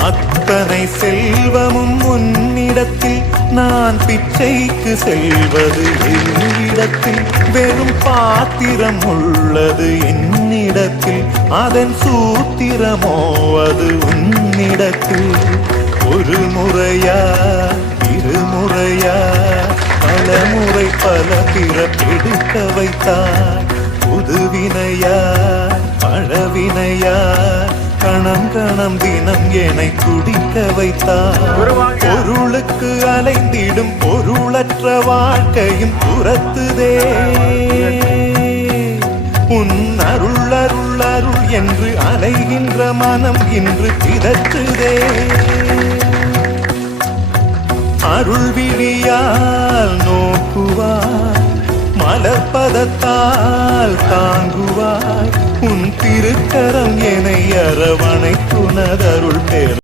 அத்தனை செல்வமும் உன்னிடத்தில் நான் பிச்சைக்கு செல்வது என்னிடத்தில் வெறும் பாத்திரம் உள்ளது என்னிடத்தில் அதன் சூத்திரமோ அது உன்னிடத்தில் ஒரு முறையா இருமுறையா பல முறை பல பிறப்பெடுக்க வைத்தார் புதுவினையா பழவினையா கணம் கணம் தினம் என்னை குடிக்க வைத்தார் பொருளுக்கு அலைந்திடும் பொருளற்ற வாழ்க்கையும் புறத்துதே உன் அருள் அருள் அருள் என்று அலைகின்ற மனம் இன்று பிதற்றுதே அருள் விழியால் நோக்குவாய் மலர்பதத்தால் தாங்குவாய் உன் திருக்கரம் என்னை அரவணைத்துணதருள் பெற